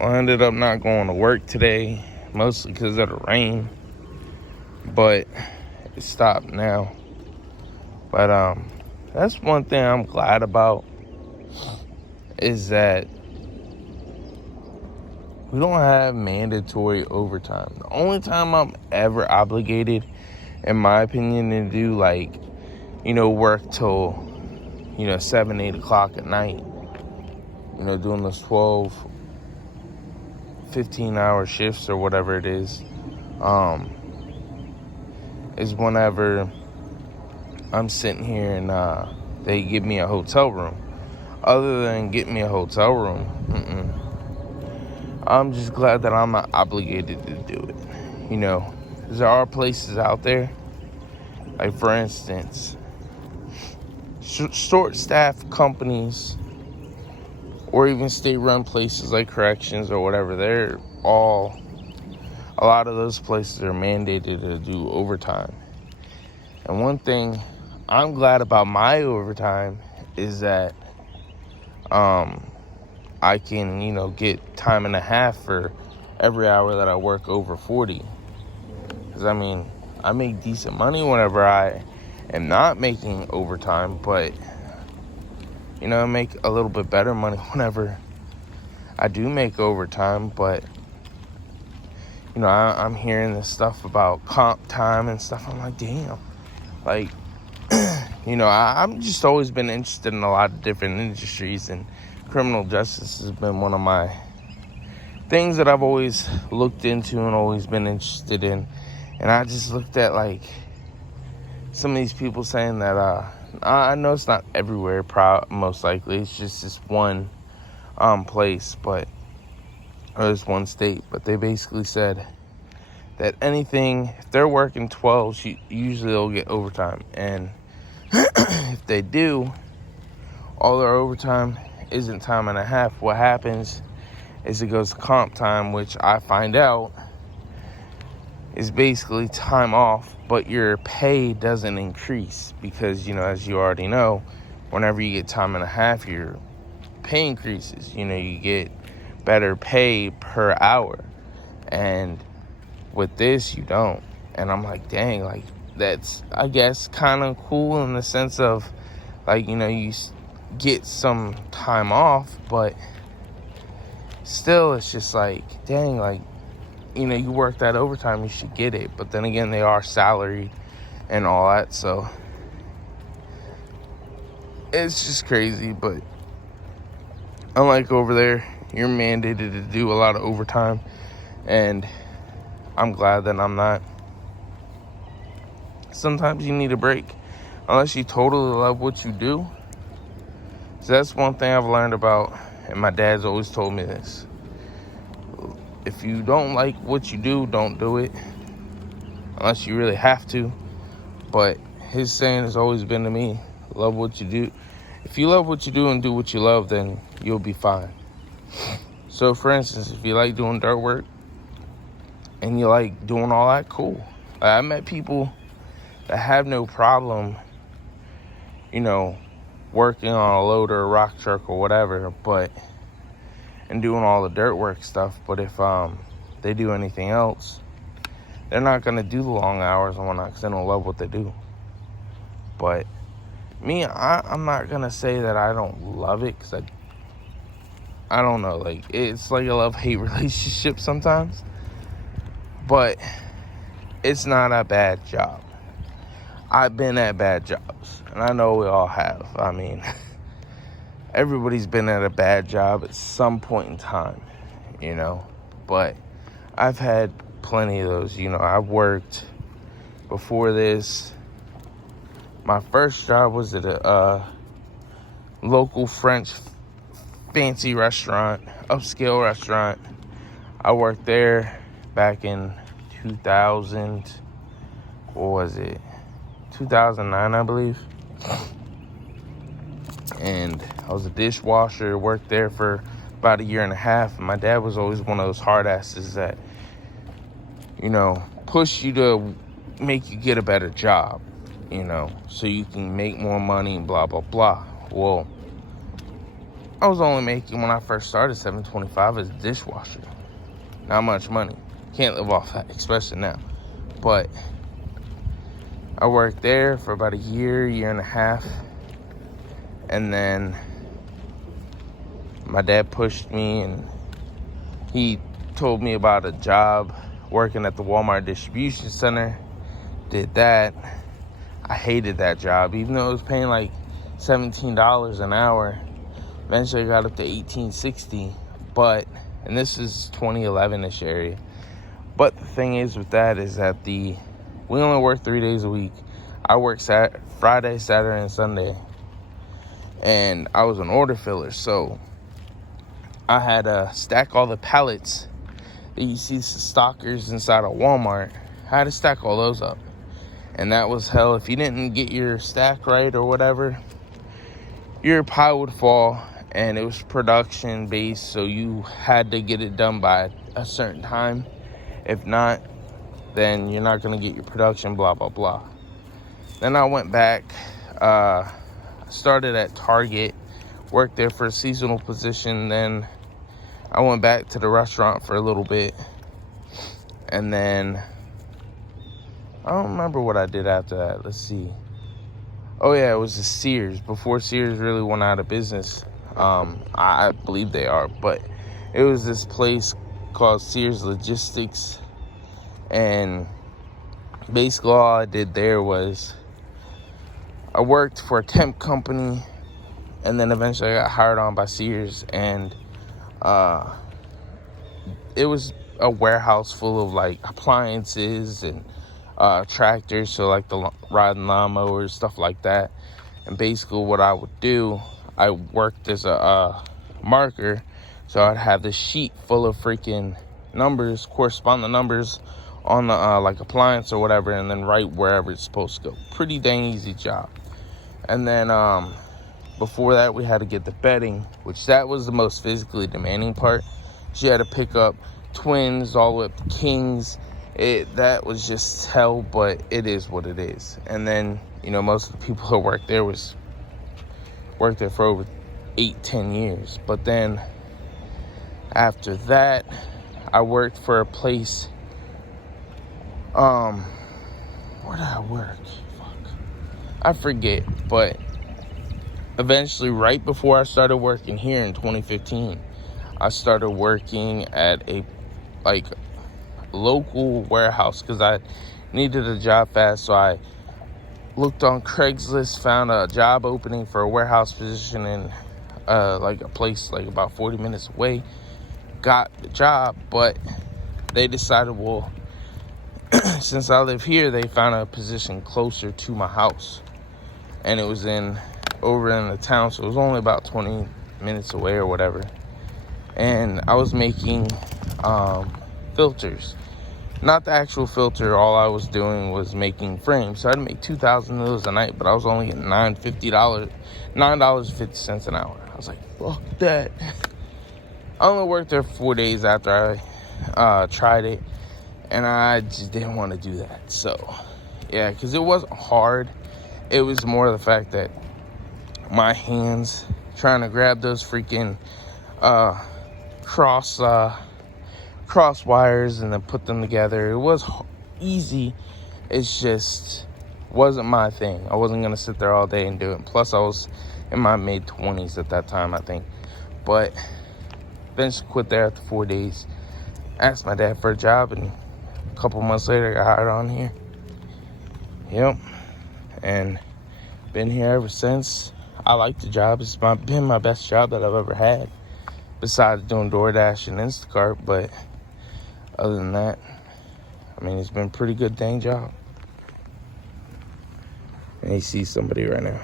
I ended up not going to work today, mostly because of the rain. But it stopped now. But that's one thing I'm glad about, is that we don't have mandatory overtime. The only time I'm ever obligated, in my opinion, to do work till 7, 8 o'clock at night, doing those 12, 15-hour shifts or whatever it is whenever I'm sitting here and they give me a hotel room. Other than getting me a hotel room, I'm just glad that I'm not obligated to do it. Because there are places out there, like for instance, short-staffed companies, or even state-run places like corrections or whatever. A lot of those places are mandated to do overtime. And one thing I'm glad about my overtime is that I can, get time and a half for every hour that I work over 40. Because, I make decent money whenever I am not making overtime, but, I make a little bit better money whenever I do make overtime. But, I'm hearing this stuff about comp time and stuff. I'm like, damn. Like, I'm just always been interested in a lot of different industries, and criminal justice has been one of my things that I've always looked into and always been interested in. And I just looked at some of these people saying that I know it's not everywhere, most likely it's just this one place, or this one state, but they basically said that if they're working 12, usually they'll get overtime. And if they do, all their overtime isn't time and a half. What happens is it goes to comp time, which I find out is basically time off, but your pay doesn't increase because, as you already know, whenever you get time and a half, your pay increases. You get better pay per hour. And with this, you don't. And I'm like, dang, that's, I guess, kind of cool in the sense of, you get some time off, but still, it's just dang, you work that overtime, you should get it. But then again, they are salaried and all that, so it's just crazy. But unlike over there, you're mandated to do a lot of overtime, and I'm glad that I'm not. Sometimes you need a break, unless you totally love what you do. So that's one thing I've learned about, and my dad's always told me this. If you don't like what you do, don't do it, unless you really have to. But his saying has always been to me, love what you do. If you love what you do and do what you love, then you'll be fine. So for instance, if you like doing dirt work and you like doing all that, cool. I met people that have no problem, working on a loader, a rock truck, or whatever, and doing all the dirt work stuff. But if they do anything else, they're not going to do the long hours and whatnot because they don't love what they do. But me, I'm not going to say that I don't love it, because I don't know. It's like a love-hate relationship sometimes. But it's not a bad job. I've been at bad jobs, and I know we all have. Everybody's been at a bad job at some point in time, But I've had plenty of those. I've worked before this. My first job was at a local French fancy restaurant, upscale restaurant. I worked there back in 2000, 2009, I believe. And I was a dishwasher, worked there for about a year and a half. And my dad was always one of those hard asses that, push you to make you get a better job, so you can make more money and blah, blah, blah. Well, I was only making, when I first started, $7.25 as a dishwasher. Not much money. Can't live off that, especially now. But I worked there for about a year and a half. And then my dad pushed me and he told me about a job working at the Walmart distribution center. Did that. I hated that job, even though it was paying like $17 an hour. Eventually I got up to $18.60, and this is 2011-ish area. But the thing is with that is that we only work 3 days a week. I work Friday, Saturday, and Sunday. And I was an order filler, so I had to stack all the pallets that you see stockers inside of Walmart. I had to stack all those up. And that was hell. If you didn't get your stack right or whatever, your pile would fall. And it was production based, so you had to get it done by a certain time. If not, then you're not going to get your production, blah, blah, blah. Then I went back, started at Target, worked there for a seasonal position. Then I went back to the restaurant for a little bit. And then I don't remember what I did after that. Let's see. Oh, yeah, it was the Sears. Before Sears really went out of business. I believe they are, but it was this place called Sears Logistics, and basically all I did there was I worked for a temp company, and then eventually I got hired on by Sears, and it was a warehouse full of like appliances and tractors, so like the riding lawnmowers, stuff like that. And basically what I would do, I worked as a marker, so I'd have this sheet full of freaking numbers, corresponding numbers on the like appliance or whatever, and then write wherever it's supposed to go. Pretty dang easy job. And then before that, we had to get the bedding, which that was the most physically demanding part. She had to pick up twins all the way up to kings. That was just hell, but it is what it is. And then, you know, most of the people who worked there for over 8-10 years. But then after that, I worked for a place. Where did I work? Fuck, I forget. But eventually, right before I started working here in 2015, I started working at a local warehouse because I needed a job fast. So I looked on Craigslist, found a job opening for a warehouse position in like a place like about 40 minutes away. Got the job, but they decided, well, since I live here, they found a position closer to my house, and it was over in the town, so it was only about 20 minutes away or whatever. And I was making filters. Not the actual filter. All I was doing was making frames. So I'd make 2,000 of those a night, but I was only getting $9.50 an hour. I was like, fuck that. I only worked there 4 days after I tried it, and I just didn't want to do that. So, yeah, because it wasn't hard. It was more the fact that my hands trying to grab those freaking cross wires and then put them together. It was easy. It's just wasn't my thing. I wasn't going to sit there all day and do it. Plus, I was in my mid-20s at that time, I think. But eventually quit there after 4 days. Asked my dad for a job, and a couple months later, I got hired on here. Yep. And been here ever since. I like the job. It's been my best job that I've ever had, besides doing DoorDash and Instacart. But other than that, I mean, it's been a pretty good dang job. And you see somebody right now.